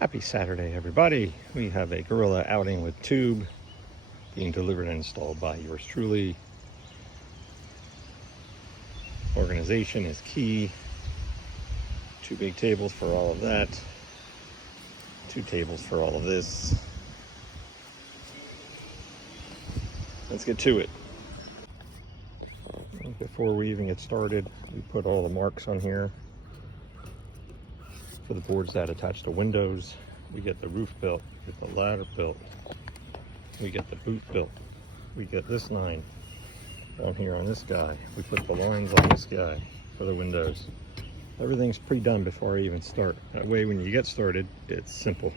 Happy Saturday, everybody. We have a Gorilla outing with tube being delivered and installed by yours truly. Organization is key. 2 big tables for all of that. 2 tables for all of this. Let's get to it. Before we even get started, we put all the marks on here for the boards that attach to windows. We get the roof built, we get the ladder built, we get the boot built, we get this line down here on this guy, we put the lines on this guy for the windows. Everything's pre-done before I even start. That way when you get started, it's simple.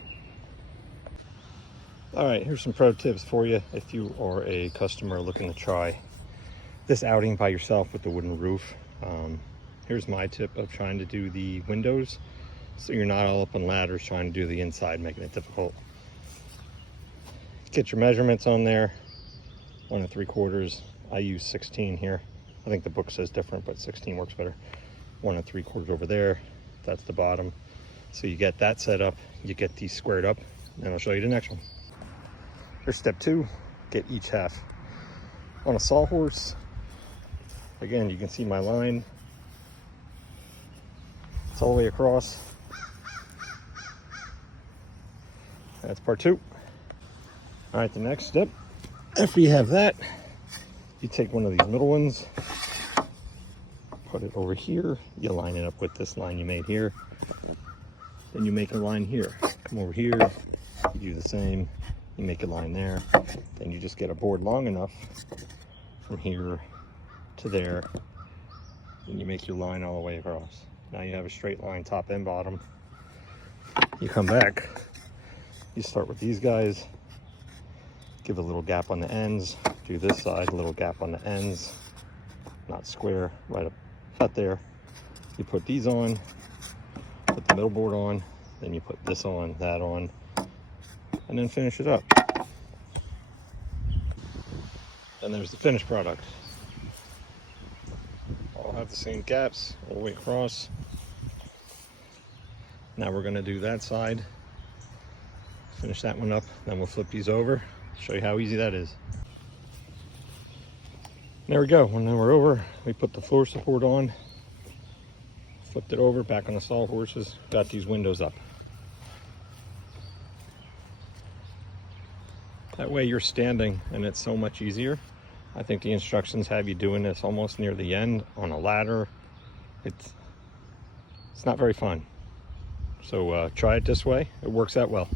All right, here's some pro tips for you if you are a customer looking to try this outing by yourself with the wooden roof. Here's my tip of trying to do the windows so you're not all up on ladders trying to do the inside, making it difficult. Get your measurements on there. 1 3/4. I use 16 here. I think the book says different, but 16 works better. 1 3/4 over there. That's the bottom. So you get that set up, you get these squared up, and I'll show you the next one. Here's step 2, get each half. On a sawhorse, again, you can see my line. It's all the way across. That's part 2. All right, the next step, after you have that, you take one of these middle ones, put it over here, you line it up with this line you made here, then you make a line here. Come over here, you do the same, you make a line there, then you just get a board long enough from here to there, and you make your line all the way across. Now you have a straight line top and bottom. You come back, you start with these guys, give a little gap on the ends, do this side, a little gap on the ends, not square, right up about there. You put these on, put the middle board on, then you put this on, that on, and then finish it up. Then there's the finished product. All have the same gaps all the way across. Now we're going to do that side, finish that one up, then we'll flip these over, show you how easy that is. There we go. When we're over, we put the floor support on, flipped it over, back on the sawhorses, got these windows up. That way you're standing and it's so much easier. I think the instructions have you doing this almost near the end on a ladder. It's not very fun. So try it this way. It works out well.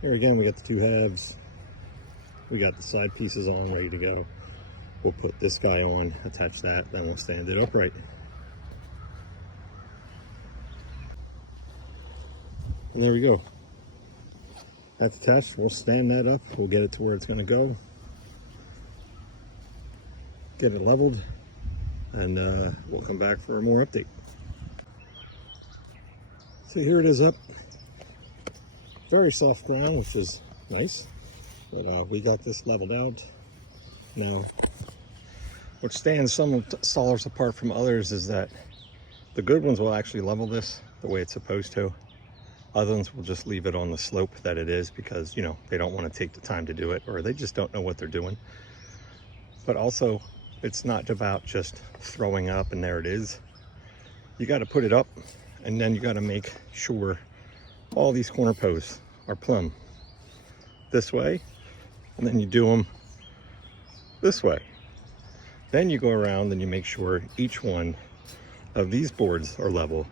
Here again, we got the 2 halves. We got the side pieces on, ready to go. We'll put this guy on, attach that, then we'll stand it upright. And there we go. That's attached. We'll stand that up. We'll get it to where it's going to go. Get it leveled, and we'll come back for a more update. So here it is up. Very soft ground, which is nice. But we got this leveled out. Now, what stands some installers apart from others is that the good ones will actually level this the way it's supposed to. Other ones will just leave it on the slope that it is because, you know, they don't want to take the time to do it, or they just don't know what they're doing. But also, it's not about just throwing up and there it is. You got to put it up, and then you got to make sure all these corner posts are plumb this way, and then you do them this way. Then you go around and you make sure each one of these boards are level.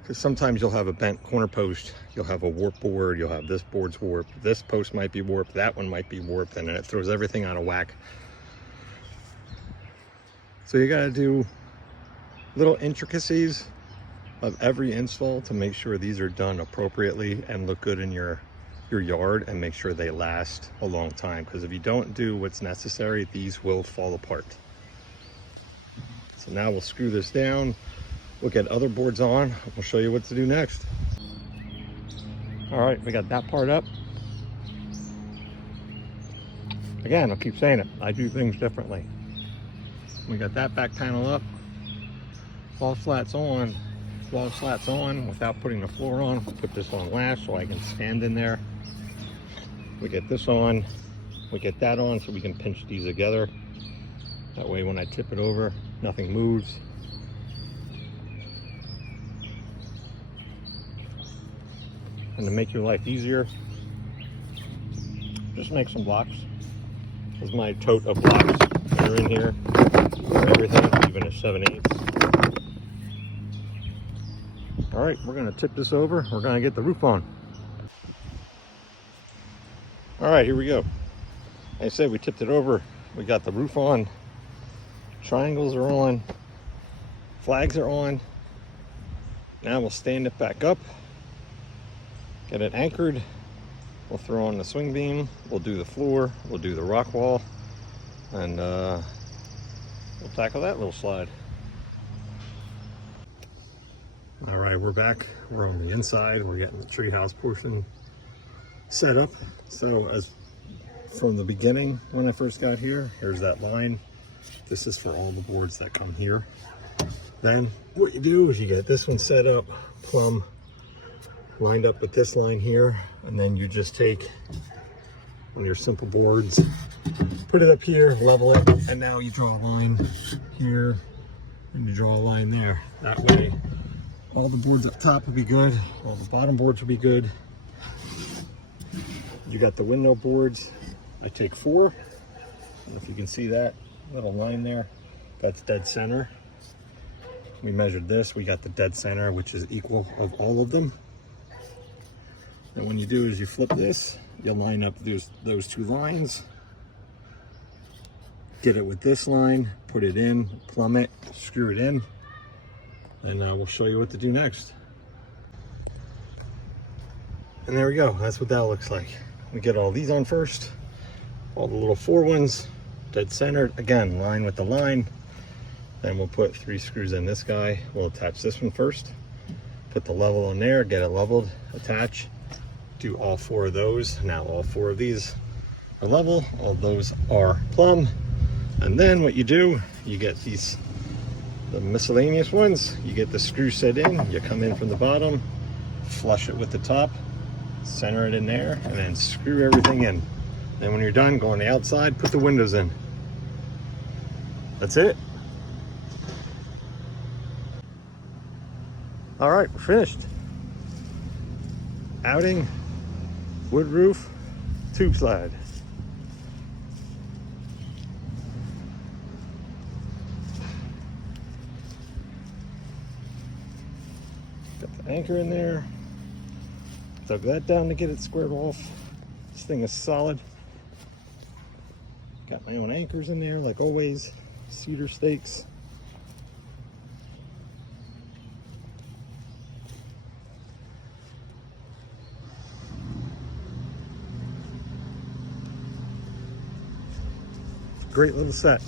Because sometimes you'll have a bent corner post, you'll have a warp board, you'll have this board's warped, this post might be warped, that one might be warped, and then it throws everything out of whack. So you got to do little intricacies of every install to make sure these are done appropriately and look good in your yard, and make sure they last a long time, because if you don't do what's necessary, these will fall apart. So now we'll screw this down, we'll get other boards on, we'll show you what to do next. All right, we got that part up. Again, I'll keep saying it, I do things differently. We got that back panel up. Wall slats on. Wall slats on without putting the floor on. Put this on last so I can stand in there. We get this on. We get that on so we can pinch these together. That way when I tip it over, nothing moves. And to make your life easier, just make some blocks. This is my tote of blocks that are in here for everything, even a 7/8. All right, we're gonna tip this over. We're gonna get the roof on. All right, here we go. Like I said, we tipped it over. We got the roof on. Triangles are on. Flags are on. Now we'll stand it back up. Get it anchored. We'll throw on the swing beam. We'll do the floor. We'll do the rock wall. And we'll tackle that little slide. All right, we're back. We're on the inside. We're getting the treehouse portion set up. So as from the beginning, when I first got here, here's that line. This is for all the boards that come here. Then what you do is you get this one set up, plumb, lined up with this line here, and then you just take on your simple boards, put it up here, level it, and now you draw a line here, and you draw a line there. That way, all the boards up top will be good, all the bottom boards will be good. You got the window boards. I take 4. I don't know if you can see that little line there. That's dead center. We measured this. We got the dead center, which is equal of all of them. And when you do is you flip this, you line up those 2 lines. Get it with this line, put it in, plumb it, screw it in, and we'll show you what to do next. And there we go. That's what that looks like. We get all these on first. All the little 4 ones, dead centered. Again, line with the line. Then we'll put 3 screws in this guy. We'll attach this one first. Put the level on there, get it leveled, attach. Do all 4 of those. Now all 4 of these are level. All those are plumb. And then what you do, you get the miscellaneous ones. You get the screw set in. You come in from the bottom, flush it with the top, center it in there, and then screw everything in. Then when you're done, go on the outside, put the windows in. That's it. All right, we're finished. Outing, wood roof, tube slide. Got the anchor in there. Dug that down to get it squared off. This thing is solid. Got my own anchors in there, like always. Cedar stakes. Great little set.